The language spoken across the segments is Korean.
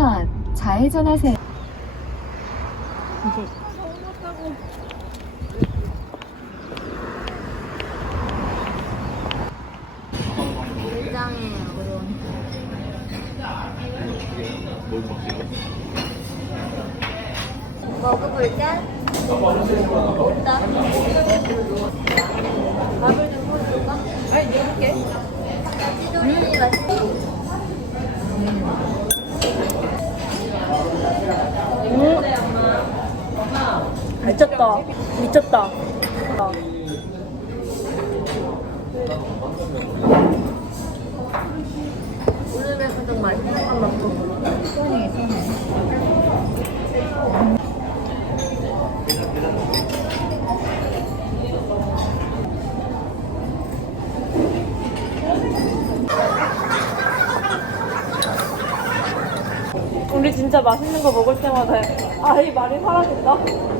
500m 앞 좌회전하세요. 굉장히 어려운. 먹어볼까? 없다. 밥을 좀 보여줄까? 아니, 내볼게. 찌돌이 맛있어. 미쳤다. 미쳤다. 오늘의 가장 맛있는 건 먹고. 소니, 소니. 우리 진짜 맛있는 거 먹을 때마다 아이 말이 사라진다.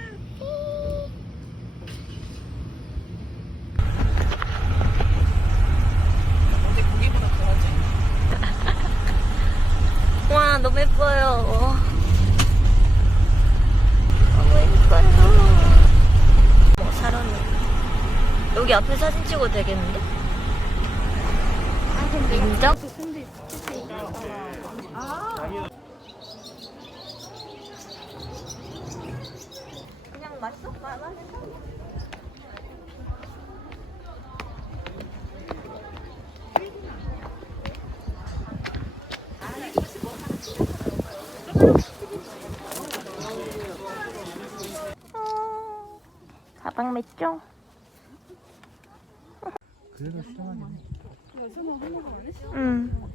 와, 너무 예뻐요. 너무 예뻐요. 어, 사람이. 여기 앞에 사진 찍어도 되겠는데? 인정? 그냥 맛있어? 마- 맛있어? 가방 맸죠? 그래도 수정하긴 해. 응.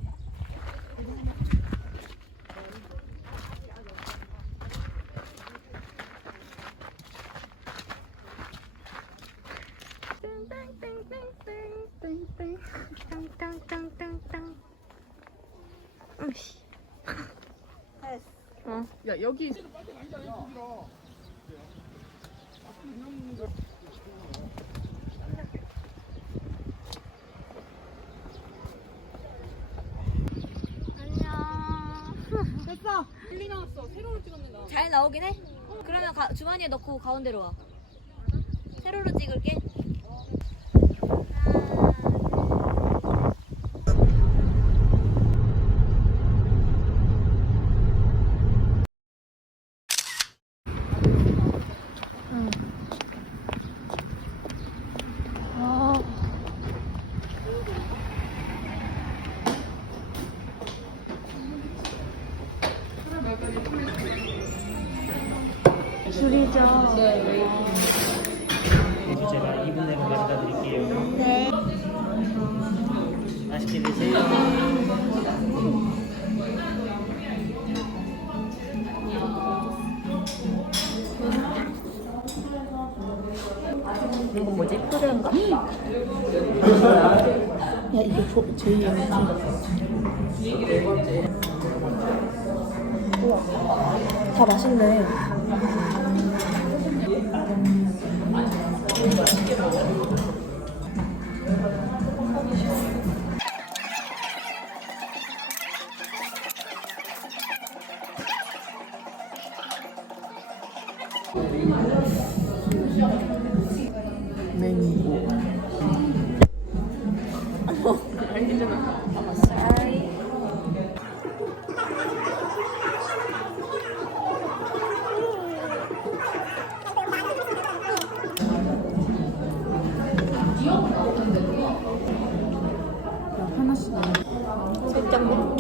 어. 야 여기 됐어. 빨리 나왔어. 세로로 찍었네 나. 잘 나오긴 해. 그러면 가, 주머니에 넣고 가운데로 와. 세로로 찍을게. 제가 2분 내로 가져다 드릴게요. 네. 맛있게 드세요. 이거 뭐지? 푸른가? 야 이게 조, 제이 MT. 우와. 다 맛있네. 메뉴. 살짝 먹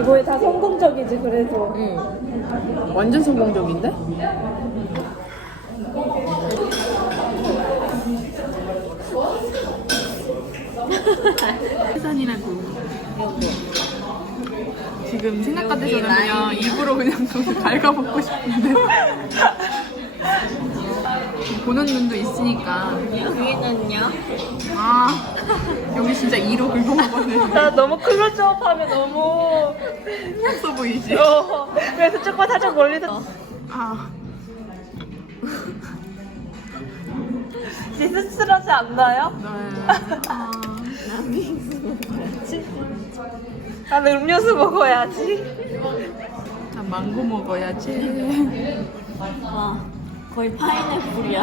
이거에 다 성공적이지 그래서. 응. 완전 성공적인데? 해산이라고 지금 생각 같아서는 그냥 입으로 그냥 좀 갉아먹고 싶은데 보는 눈도 있으니까. 여기는요? 아 여기 진짜 이로 긁어먹었네. 나 너무 클로즈업 하면 너무 없어 보이지? 어 그래서 조금 살짝 멀리서 아. 지스스러지 않나요? 네. 아, 나는 음료수 먹어야지. 난 망고 먹어야지. 와 거의 파인애플이야.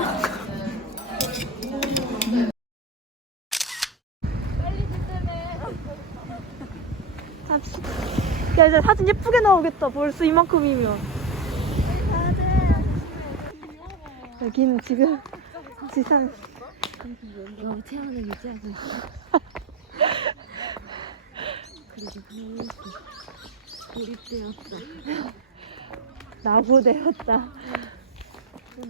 야 이제 사진 예쁘게 나오겠다 벌써 이만큼이면 여기는 지금 지상 너무 태양을 유지하고 있어. 그리고 고립되었어. 나부되었다 이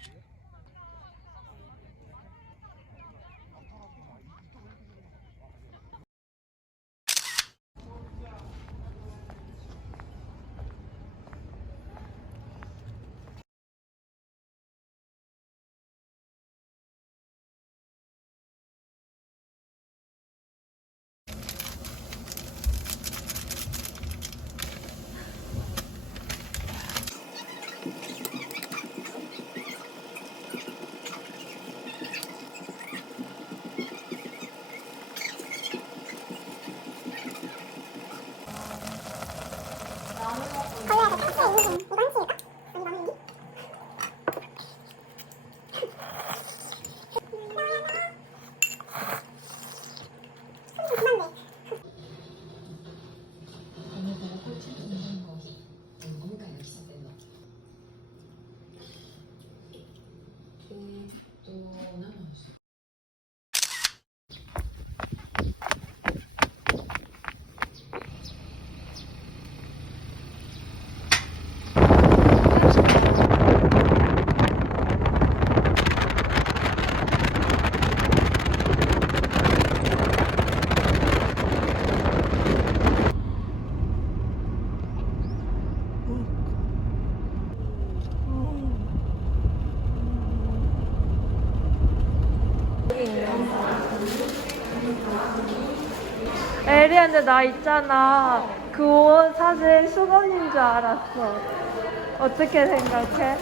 리한테 나 있잖아. 그 옷 사실 수건인 줄 알았어. 어떻게 생각해?